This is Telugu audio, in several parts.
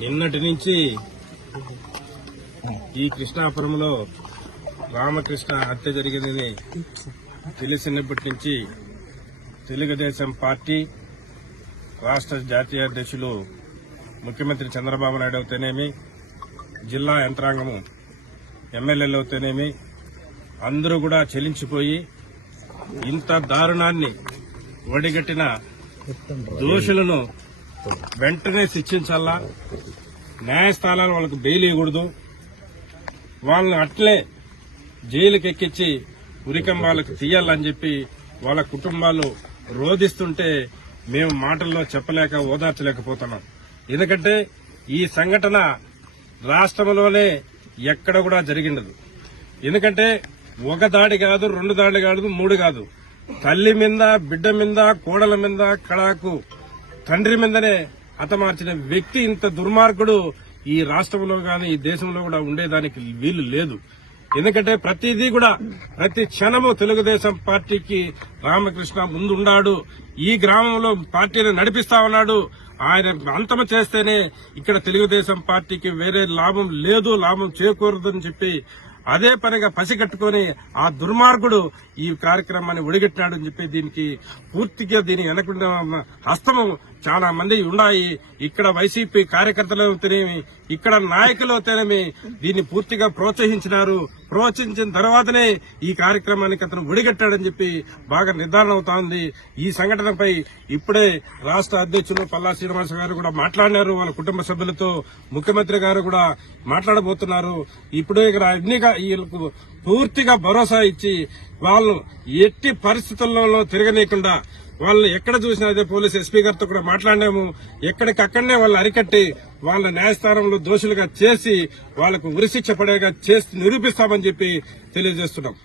నిన్నటి నుంచి ఈ కృష్ణాపురంలో రామకృష్ణ హత్య జరిగిందని తెలిసినప్పటి నుంచి తెలుగుదేశం పార్టీ రాష్ట్ర జాతీయ అధ్యక్షులు ముఖ్యమంత్రి చంద్రబాబు నాయుడు అవుతేనేమి, జిల్లా యంత్రాంగము, ఎమ్మెల్యేలు అవుతేనేమి అందరూ కూడా చెలించిపోయి ఇంత దారుణాన్ని ఒడిగట్టిన దోషులను వెంటనే శిక్షించాలా, న్యాయస్థానాలు వాళ్ళకు బెయిల్ ఇవ్వకూడదు, వాళ్ళని అట్లే జైలుకి ఎక్కించి ఉరికంబాలకు తీయాలని చెప్పి వాళ్ళ కుటుంబాలు రోధిస్తుంటే మేము మాటల్లో చెప్పలేక ఓదార్చలేకపోతున్నాం. ఎందుకంటే ఈ సంఘటన రాష్ట్రంలోనే ఎక్కడ కూడా జరిగినదు. ఎందుకంటే ఒక దాడి కాదు, 2 దాడులు కాదు, 3 కాదు, తల్లి మీద, బిడ్డ మీద, కోడల మీద, కళాకు తండ్రి మీదనే హతమార్చిన వ్యక్తి ఇంత దుర్మార్గుడు ఈ రాష్ట్రంలో గాని ఈ దేశంలో కూడా ఉండేదానికి వీలు లేదు. ఎందుకంటే ప్రతిదీ కూడా ప్రతి క్షణము తెలుగుదేశం పార్టీకి రామకృష్ణ ముందున్నాడు, ఈ గ్రామంలో పార్టీని నడిపిస్తా ఉన్నాడు. ఆయన అంతము చేస్తేనే ఇక్కడ తెలుగుదేశం పార్టీకి వేరే లాభం లేదు, లాభం చేకూరదని చెప్పి అదే పనిగా పసిగట్టుకుని ఆ దుర్మార్గుడు ఈ కార్యక్రమాన్ని ఒడిగట్టినాడని చెప్పి దీనికి పూర్తిగా దీని వెనకుండా హస్తము చాలా మంది ఉన్నాయి. ఇక్కడ వైసీపీ కార్యకర్తలు అవుతేనేమి, ఇక్కడ నాయకులు అవుతేనేమి దీన్ని పూర్తిగా ప్రోత్సహించినారు. ప్రోత్సహించిన తర్వాతనే ఈ కార్యక్రమానికి అతను ఒడిగట్టాడని చెప్పి బాగా నిర్ధారణ అవుతా ఉంది. ఈ సంఘటనపై ఇప్పుడే రాష్ట్ర అధ్యక్షులు పల్లా శ్రీనివాస గారు కూడా మాట్లాడినారు. వాళ్ళ కుటుంబ సభ్యులతో ముఖ్యమంత్రి గారు కూడా మాట్లాడబోతున్నారు. ఇప్పుడే వీళ్ళకు పూర్తిగా భరోసా ఇచ్చి వాళ్ళు ఎట్టి పరిస్థితుల్లో తిరగనీయకుండా వాళ్ళు ఎక్కడ చూసినా అదే పోలీస్ ఎస్పీ గారితో కూడా మాట్లాడినాము. ఎక్కడికక్కడనే వాళ్ళు అరికట్టి వాళ్ళ న్యాయస్థానంలో దోషులుగా చేసి వాళ్లకు ఉరిశిక్ష పడేగా చేసి నిరూపిస్తామని చెప్పి తెలియజేస్తున్నాం.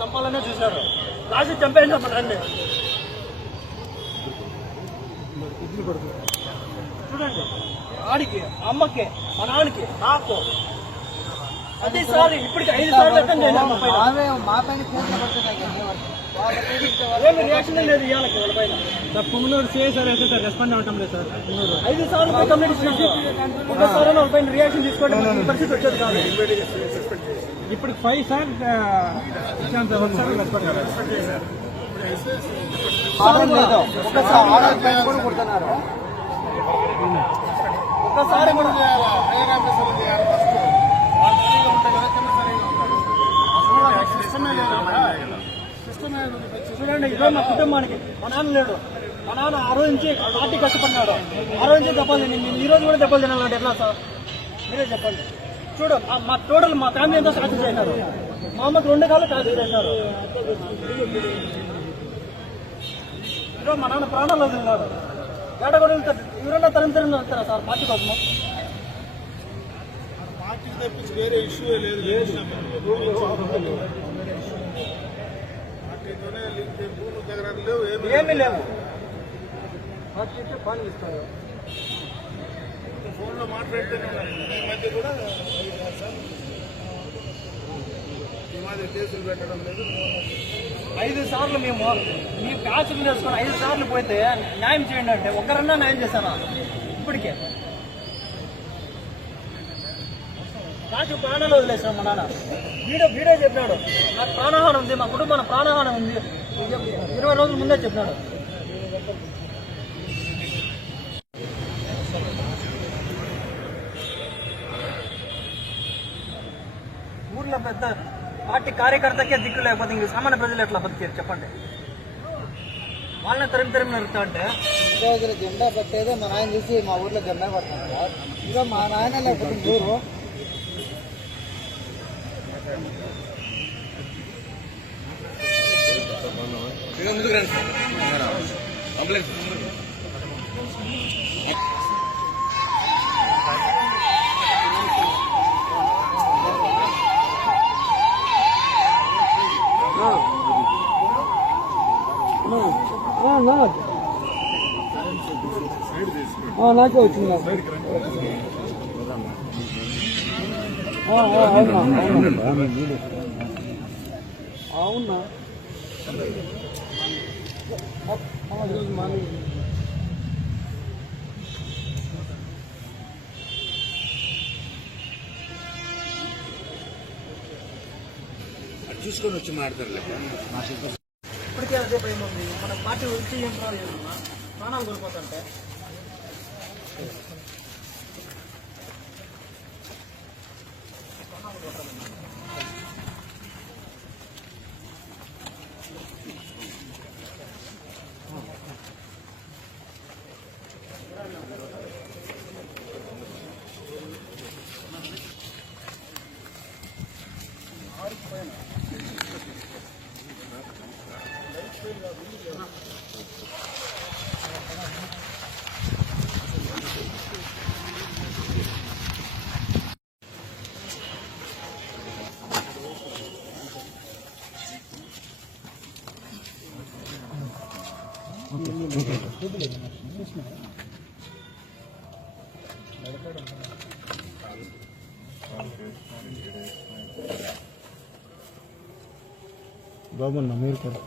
చంపాలనే చూశారు, లాస్ట్ చంపేయండి అమ్మ నన్ను. చూడండి, ఆడికి, అమ్మకి, మా నాన్నకి, నాకు అదే సార్ ఇప్పటికి 5 సార్లు అటెండ్ చేయాలి. ఏమి రియాక్షన్ లేదు ఇవ్వాలి వాళ్ళ పైన. పుంగనూరు సిఐ సార్ అయితే సార్ రెస్పాండ్ అవటం లేదు సార్. 5 సార్లు కంప్లైంట్ ఇచ్చినాము, ఒకసారి వాళ్ళ పైన రియాక్షన్ తీసుకోండి, పరిస్థితి వచ్చేది కాదు. ఇప్పుడు 5 సార్ ఇచ్చాను సార్, ఒకసారి రెస్పాండ్ కాలేదు. ఒకసారి కూడా చూడండి, ఇదో మా కుటుంబానికి. మా నాన్న లేడు, మా నాన్న ఆ రోజు నుంచి పార్టీ కష్టపడినాడు, ఆ రోజు నుంచి దెబ్బలు తిని ఈ రోజు కూడా దెబ్బలు తినాలంటే ఎట్లా సార్? మీరే చెప్పండి. చూడు, మా టోటల్ మా ఫ్యామిలీ ఎంతో సాధ్యం చేశారు. మా అమ్మకి 2 కాళ్ళు సాధ్యం చేశారు. ఈరోజు మా నాన్న ప్రాణాలు వదిలినాడు. ఏడ కూడా వెళ్తారు, ఎవరైనా తరం వెళ్తారా సార్ పార్టీ కోసము? పార్టీ తప్పించి వేరే ఇష్యూ లేదు. ఏమీ లేవు. పార్టీకి పని ఇస్తారు. ఫోన్లో మాట్లాడితేనే మధ్య కూడా ఈ మాదిరి కేసులు పెట్టడం లేదు. 5 సార్లు మేము మీ ప్యాచులు చేసుకుని 5 సార్లు పోతే న్యాయం చేయండి అంటే ఒక్కరన్నా న్యాయం చేశారా ఇప్పటికే? నాకు ప్రాణాలు వదిలేసాం మా నాన్న. వీడియో చెప్పినాడు, నాకు ప్రాణహాని ఉంది, మా కుటుంబానికి ప్రాణహాని ఉంది, 20 రోజుల ముందే చెప్పినాడు. పెద్ద పార్టీ కార్యకర్తకే దిక్కు లేకపోతే ఇంక సామాన్య ప్రజలు ఎట్లా బతికారు చెప్పండి. వాళ్ళని తరిమి నడుతా అంటే దగ్గర జెండా పెట్టేదే మా నాయన చూసి మా ఊర్లో జెండా పడతాను సార్. ఇంకా మా నాయన లేకపోతే ఊరు నాకే వచ్చింది. అవునా చూసుకొని వచ్చి మాడతారు. ఇప్పటికే అదే భయం ఉంది. మన పార్టీ వచ్చి ఏం ప్రాణాలు కోల్పోతుంటే బాబున్న మీరు కూడా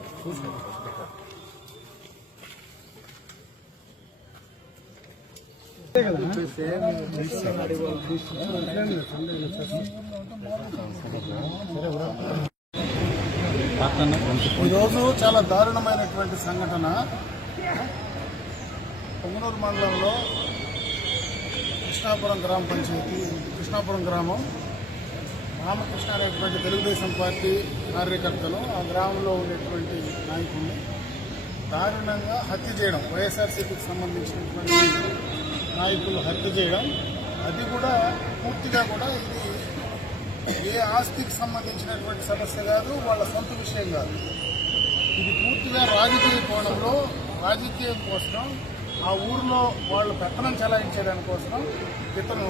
ఈరోజు చాలా దారుణమైనటువంటి సంఘటన. పొంగనూరు మండలంలో కృష్ణాపురం గ్రామ పంచాయతీ కృష్ణాపురం గ్రామం రామకృష్ణ అనేటువంటి తెలుగుదేశం పార్టీ కార్యకర్తలు ఆ గ్రామంలో ఉండేటువంటి నాయకుల్ని దారుణంగా హత్య చేయడం, వైఎస్ఆర్సీపీకి సంబంధించినటువంటి నాయకులు హత్య చేయడం, అది కూడా పూర్తిగా కూడా ఇది ఏ ఆస్తికి సంబంధించినటువంటి సమస్య కాదు, వాళ్ళ సొంత విషయం కాదు. ఇది పూర్తిగా రాజకీయ కోణంలో రాజకీయం కోసం ఆ ఊరిలో వాళ్ళు పెత్తనం చెలాయించేదానికోసం ఇతను